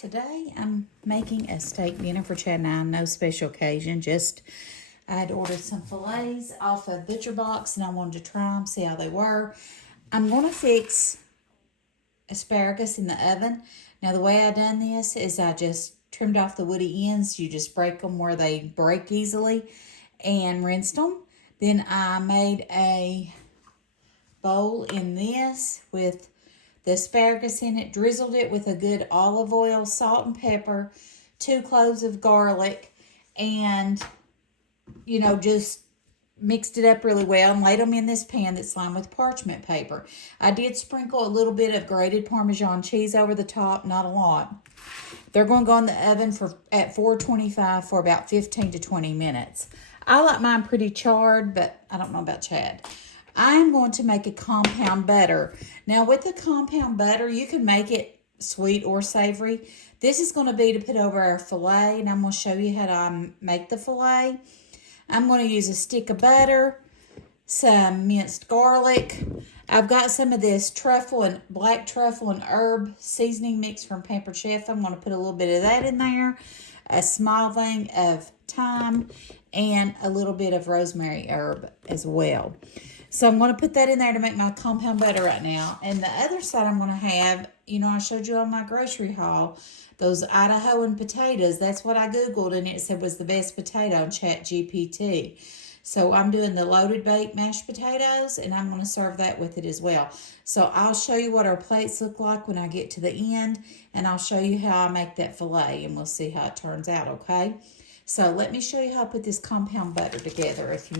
Today I'm making a steak dinner for Chad and I. No special occasion, just I had ordered some fillets off of Butcher Box and I wanted to try them, see how they were. I'm going to fix asparagus in the oven. Now the way I done this is I just trimmed off the woody ends. You just break them where they break easily and rinsed them. Then I made a bowl in this with the asparagus in it, drizzled it with a good olive oil, salt and pepper, 2 cloves of garlic, and, just mixed it up really well and laid them in this pan that's lined with parchment paper. I did sprinkle a little bit of grated Parmesan cheese over the top, not a lot. They're going to go in the oven at 425 for about 15 to 20 minutes. I like mine pretty charred, but I don't know about Chad. I'm going to make a compound butter. Now with the compound butter, you can make it sweet or savory. This is going to be to put over our filet, and I'm going to show you how to make the filet. I'm going to use a stick of butter, some minced garlic. I've got some of this black truffle and herb seasoning mix from Pampered Chef. I'm going to put a little bit of that in there, a small thing of thyme, and a little bit of rosemary herb as well. So I'm going to put that in there to make my compound butter right now. And the other side I'm going to have, I showed you on my grocery haul, those Idahoan potatoes. That's what I Googled, and it said was the best potato on ChatGPT. So I'm doing the loaded baked mashed potatoes, and I'm going to serve that with it as well. So I'll show you what our plates look like when I get to the end, and I'll show you how I make that filet, and we'll see how it turns out, okay? So let me show you how I put this compound butter together if you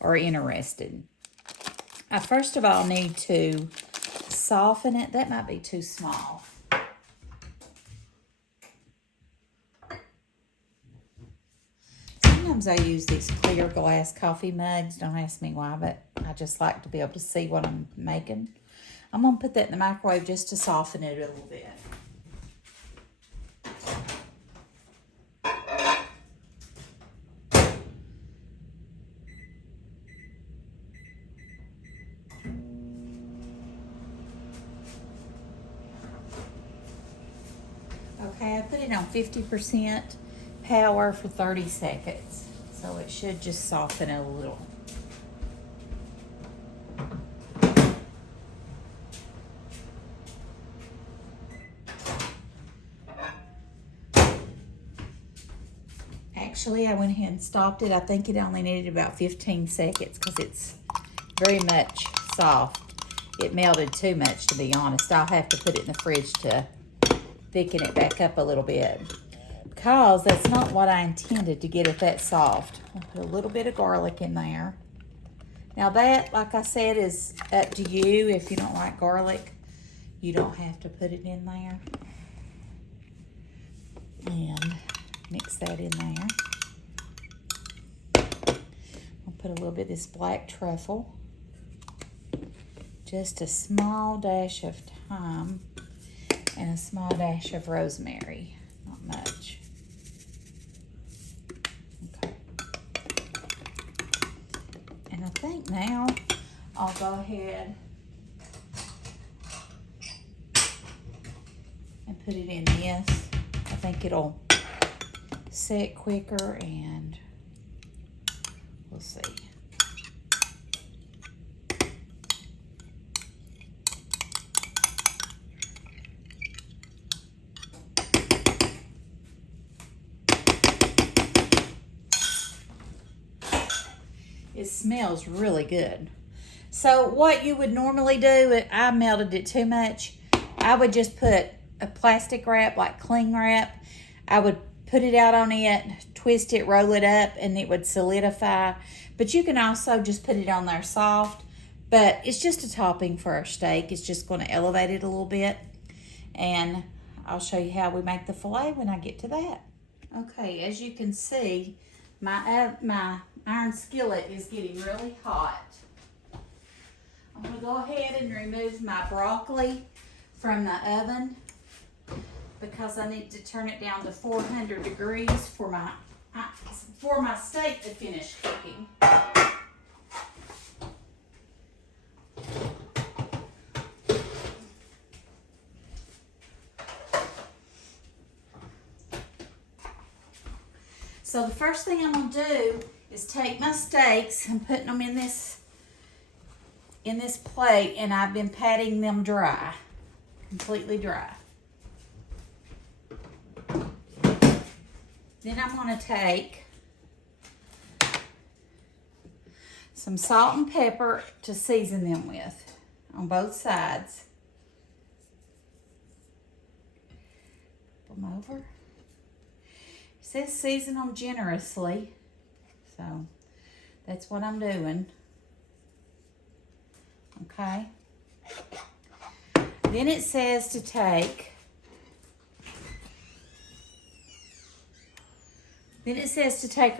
are interested. I first of all need to soften it. That might be too small. Sometimes I use these clear glass coffee mugs. Don't ask me why, but I just like to be able to see what I'm making. I'm going to put that in the microwave just to soften it a little bit. Okay, I put it on 50% power for 30 seconds. So it should just soften it a little. Actually, I went ahead and stopped it. I think it only needed about 15 seconds because it's very much soft. It melted too much, to be honest. I'll have to put it in the fridge to thicken it back up a little bit, because that's not what I intended to get it that soft. I'll put a little bit of garlic in there. Now that, like I said, is up to you. If you don't like garlic, you don't have to put it in there. And mix that in there. I'll put a little bit of this black truffle. Just a small dash of thyme. And a small dash of rosemary, not much. Okay. And I think now I'll go ahead and put it in this. I think it'll set quicker, and we'll see. It smells really good. So what you would normally do, I melted it too much. I would just put a plastic wrap, like cling wrap. I would put it out on it, twist it, roll it up, and it would solidify. But you can also just put it on there soft. But it's just a topping for our steak. It's just going to elevate it a little bit. And I'll show you how we make the filet when I get to that. Okay, as you can see, my iron skillet is getting really hot. I'm going to go ahead and remove my broccoli from the oven because I need to turn it down to 400 degrees for my steak to finish cooking. So the first thing I'm gonna do is take my steaks and putting them in this plate, and I've been patting them dry, completely dry. Then I'm gonna take some salt and pepper to season them with on both sides. Put them over. It says season them generously, so that's what I'm doing. Okay. Then it says to take,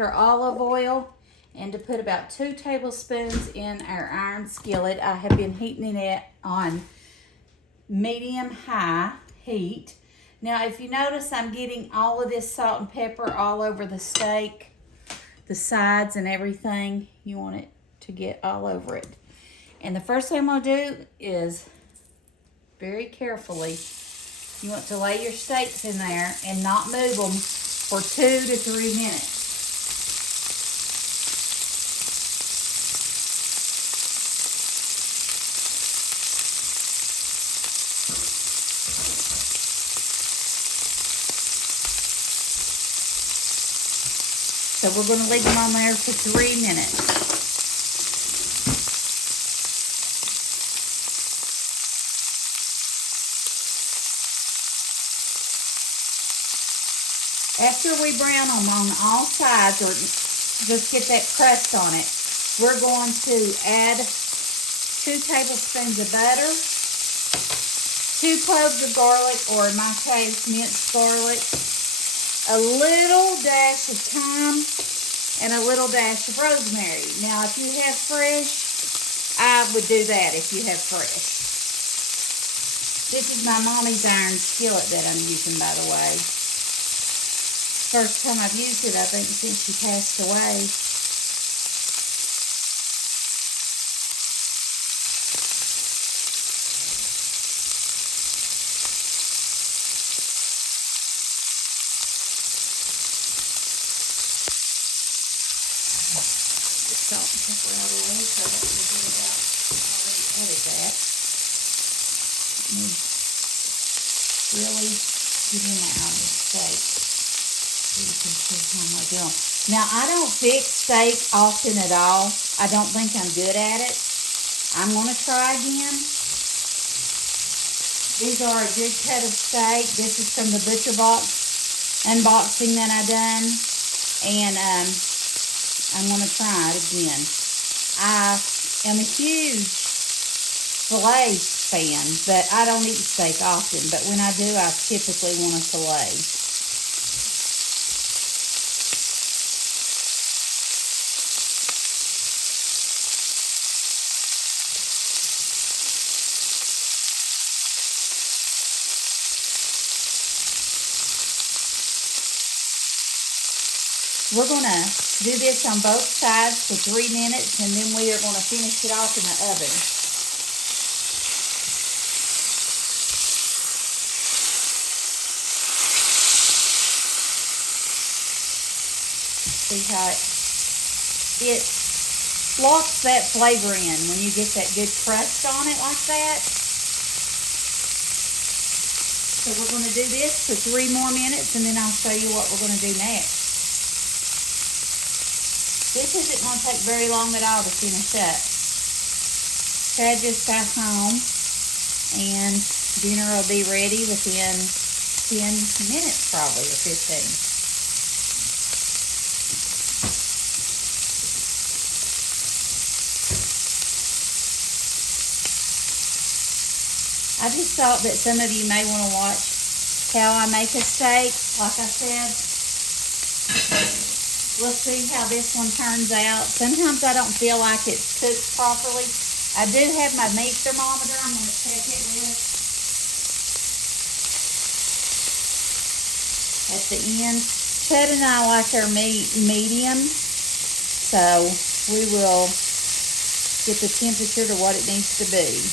our olive oil and to put about 2 tablespoons in our iron skillet. I have been heating it on medium-high heat. Now, if you notice, I'm getting all of this salt and pepper all over the steak, the sides and everything. You want it to get all over it. And the first thing I'm going to do is, very carefully, you want to lay your steaks in there and not move them for 2 to 3 minutes. So we're going to leave them on there for 3 minutes. After we brown them on all sides, or just get that crust on it, we're going to add 2 tablespoons of butter, 2 cloves of garlic, or in my case, minced garlic, a little dash of thyme, and a little dash of rosemary. Now, if you have fresh, I would do that if you have fresh. This is my mommy's iron skillet that I'm using, by the way. First time I've used it, I think, since she passed away. Salt and pepper out of the way, so that we'll get it out. Already added that. Really getting it out of the steak. So you can see how I'm doing. Now, I don't fix steak often at all. I don't think I'm good at it. I'm going to try again. These are a good cut of steak. This is from the butcher box unboxing that I done. And I'm going to try it again. I am a huge filet fan, but I don't eat steak often. But when I do, I typically want a filet. We're going to do this on both sides for 3 minutes, and then we are going to finish it off in the oven. See how it locks that flavor in when you get that good crust on it like that. So we're going to do this for 3 more minutes, and then I'll show you what we're going to do next. This isn't going to take very long at all to finish up. Chad just got home, and dinner will be ready within 10 minutes probably, or 15. I just thought that some of you may want to watch how I make a steak. Like I said, we'll see how this one turns out. Sometimes I don't feel like it's cooked properly. I do have my meat thermometer. I'm going to check it with at the end. Chad and I like our meat medium, so we will get the temperature to what it needs to be.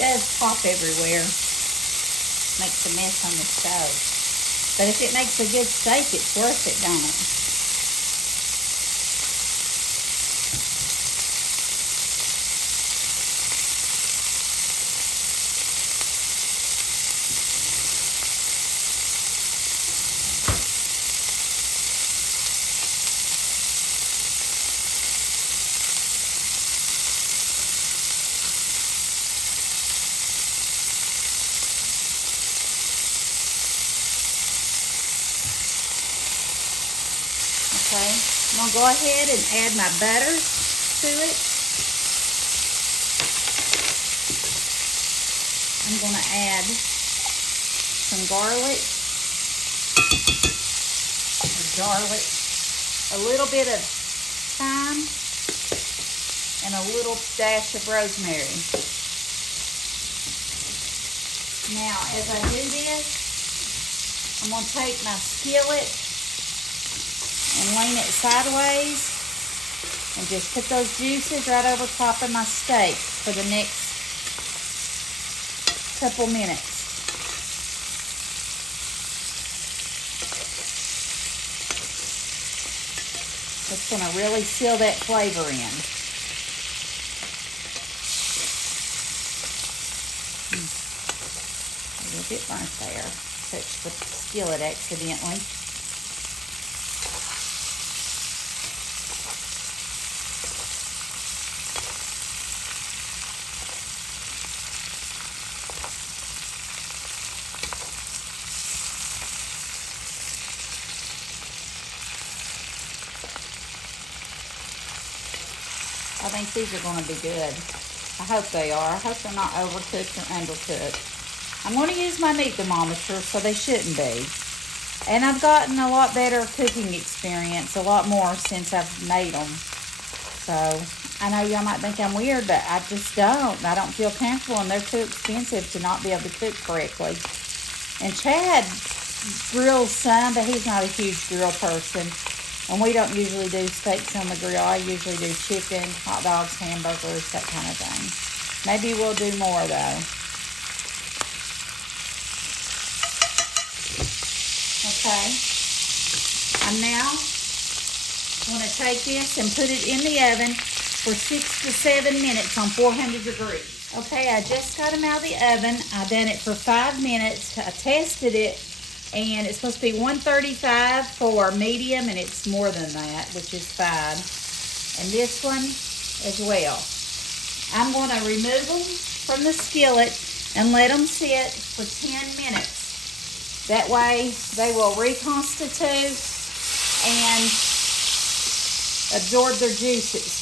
does pop everywhere. Makes a mess on the stove. But if it makes a good steak, it's worth it, don't it? Okay, I'm going to go ahead and add my butter to it. I'm going to add some garlic, a little bit of thyme, and a little dash of rosemary. Now, as I do this, I'm going to take my skillet and lean it sideways and just put those juices right over top of my steak for the next couple minutes. It's going to really seal that flavor in. A little bit burnt there. Touched the skillet accidentally. I think these are going to be good. I hope they are. I hope they're not overcooked or undercooked. I'm going to use my meat thermometer, so they shouldn't be. And I've gotten a lot better cooking experience, a lot more since I've made them. So I know y'all might think I'm weird, but I just don't. I don't feel comfortable, and they're too expensive to not be able to cook correctly. And Chad grills some, but he's not a huge grill person. And we don't usually do steaks on the grill. I usually do chicken, hot dogs, hamburgers, that kind of thing. Maybe we'll do more though. Okay. I'm now going to take this and put it in the oven for 6 to 7 minutes on 400 degrees. Okay, I just got them out of the oven. I done it for 5 minutes. I tested it. And it's supposed to be 135 for medium, and it's more than that, which is fine. And this one as well. I'm going to remove them from the skillet and let them sit for 10 minutes. That way they will reconstitute and absorb their juices.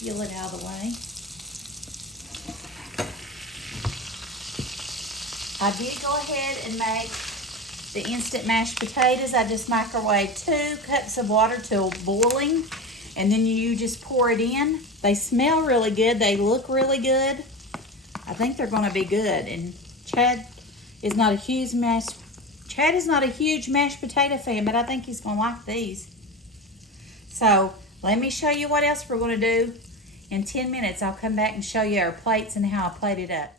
Skillet out of the way. I did go ahead and make the instant mashed potatoes. I just microwaved 2 cups of water till boiling, and then you just pour it in. They smell really good. They look really good. I think they're going to be good. And Chad is not a huge mashed potato fan, but I think he's going to like these. So let me show you what else we're going to do. In 10 minutes, I'll come back and show you our plates and how I plate it up.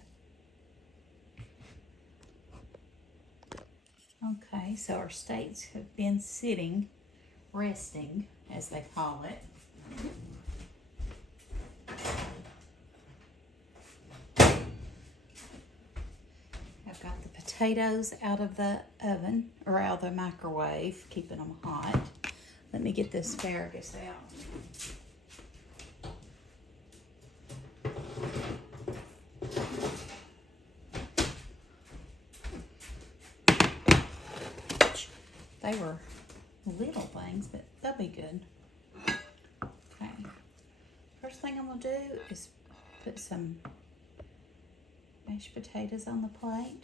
Okay, so our steaks have been sitting, resting, as they call it. I've got the potatoes out of the oven, or out of the microwave, keeping them hot. Let me get the asparagus out. They were little things, but they'll be good. Okay. First thing I'm going to do is put some mashed potatoes on the plate.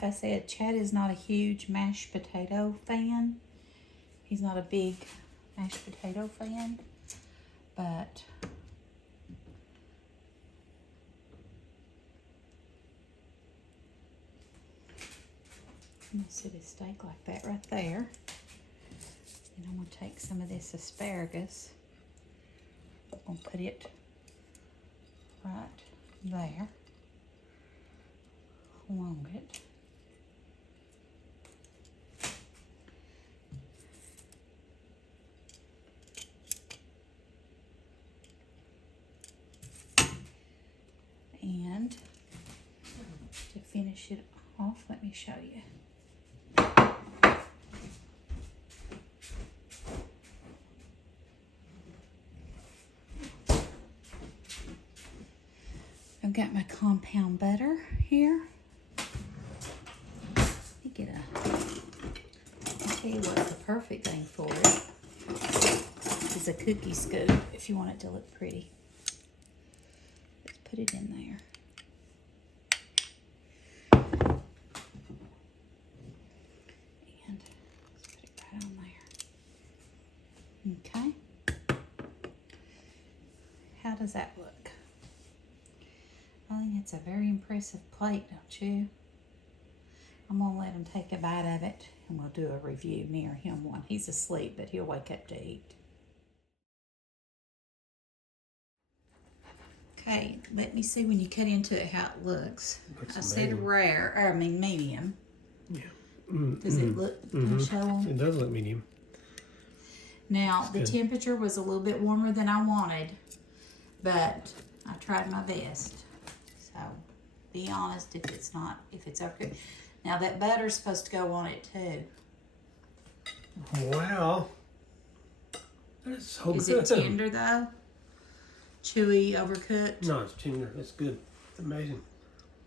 like I said, Chad is not a huge mashed potato fan. He's not a big mashed potato fan, but I'm gonna set his steak like that right there. And I'm gonna take some of this asparagus. I'm gonna put it right there along it. And to finish it off, let me show you. I've got my compound butter here. Let me get I'll tell you what the perfect thing for it is a cookie scoop if you want it to look pretty. Let's put it in there. And let's put it right on there. Okay. How does that look? I think it's a very impressive plate, don't you? I'm gonna let him take a bite of it and we'll do a review near him when he's asleep, but he'll wake up to eat. Okay, let me see when you cut into it how it looks. I said rare, medium. Yeah. Does it look, show them? It does look medium. Now, the temperature was a little bit warmer than I wanted, but I tried my best. So, be honest if it's overcooked. Now, that butter's supposed to go on it too. Wow. That is so good. Is it tender though? Chewy, overcooked? No, it's tender. It's good. It's amazing.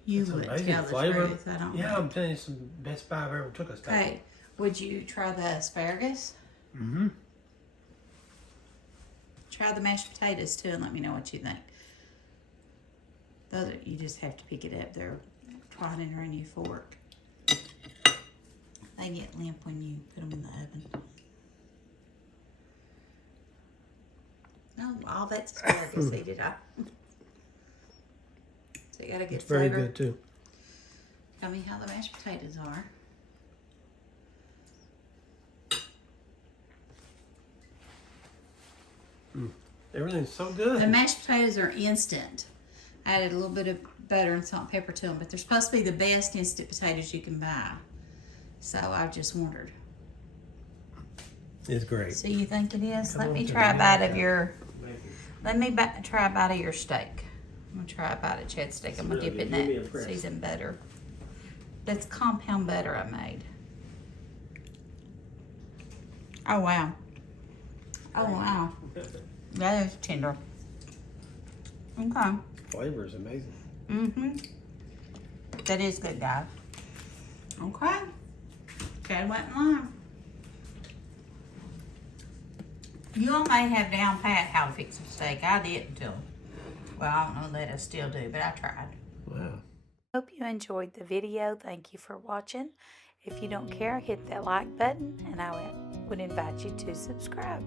You wouldn't tell the truth. I don't know. Yeah, I'm telling you, it's the best buy I've ever took a steak. Okay, would you try the asparagus? Mm-hmm. Try the mashed potatoes too and let me know what you think. The other, you just have to pick it up. They're trying to run you fork. They get limp when you put them in the oven. Oh, all that's asparagus. Eat it up. So you got a good flavor. Very good too. Tell me how the mashed potatoes are. Everything's so good. The mashed potatoes are instant. I added a little bit of butter and salt and pepper to them, but they're supposed to be the best instant potatoes you can buy. So I just wondered. It's great. So you think it is? Let me try a bite of your. Let me try a bite of your steak. I'm gonna try a bite of Chad's steak. I'm gonna dip it in that seasoned butter. That's compound butter I made. Oh wow. Oh wow. That is tender. Okay. Flavor is amazing. Mm-hmm. That is good, guys. Okay. Chad went in line. You all may have down pat how to fix a steak. I didn't until, well, I don't know that I still do, but I tried. Wow. Hope you enjoyed the video. Thank you for watching. If you don't care, hit that like button, and I would invite you to subscribe.